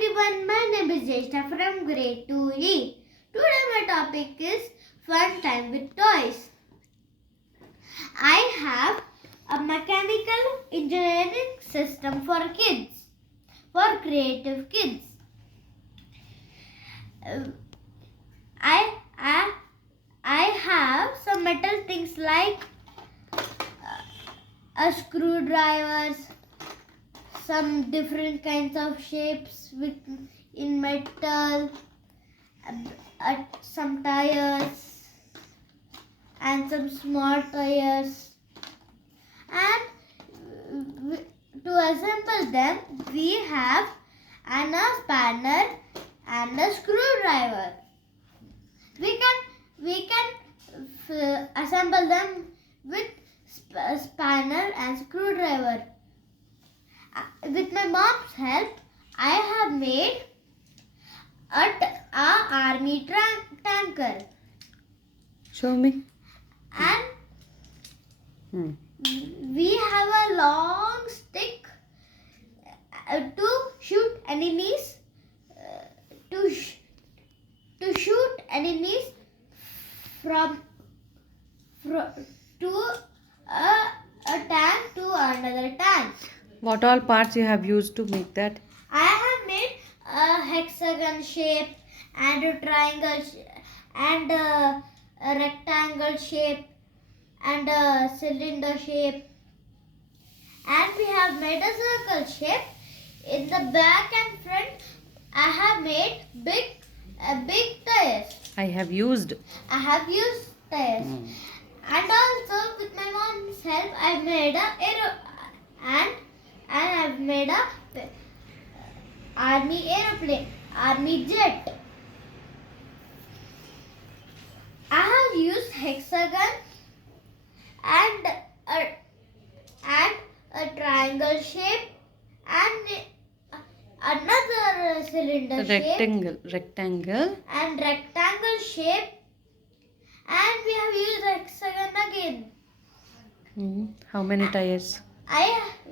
everyone, my name is Jyeshta from grade 2E. Today my topic is fun time with toys. I have a mechanical engineering system for kids, for creative kids. I have some metal things like a screwdrivers, some different kinds of shapes in metal, some tires and some small tires, and to assemble them we have a spanner and a screwdriver. We can assemble them with spanner and screwdriver. With my mom's help, I have made a army tanker. Show me. And we have a long stick to shoot enemies. To shoot enemies from to a tank to another tank. What all parts you have used to make that? I have made a hexagon shape and a triangle and a rectangle shape and a cylinder shape, and we have made a circle shape. In the back and front, I have made big tires. I have used tires. And also with my mom's help, I made I've made a army jet. I have used hexagon and a triangle shape and another cylinder rectangle and rectangle shape, and we have used hexagon again. How many tires?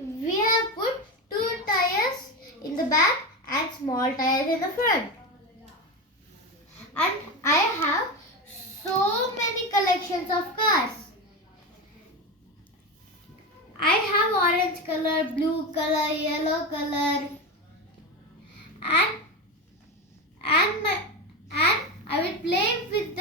We have put 2 tires in the back and small tires in the front. And I have so many collections of cars. I have orange color, blue color, yellow color, and I will play with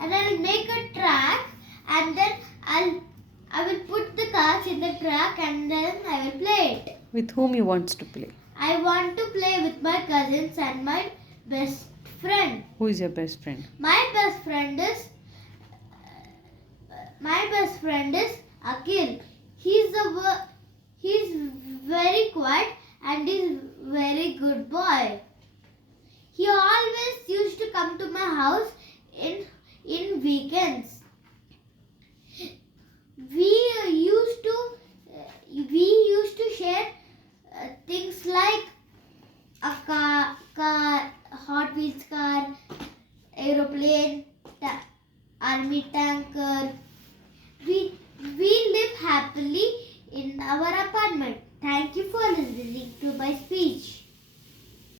and I'll make a track, and then I will put the cars in the track, and then I will play it. With whom you want to play? I want to play with my cousins and my best friend. Who is your best friend? My best friend is Akhil. He's very quiet and is very good boy. He always used to come to my house in weekends. We used to share things like a car, Hot Wheels car, aeroplane, army tanker,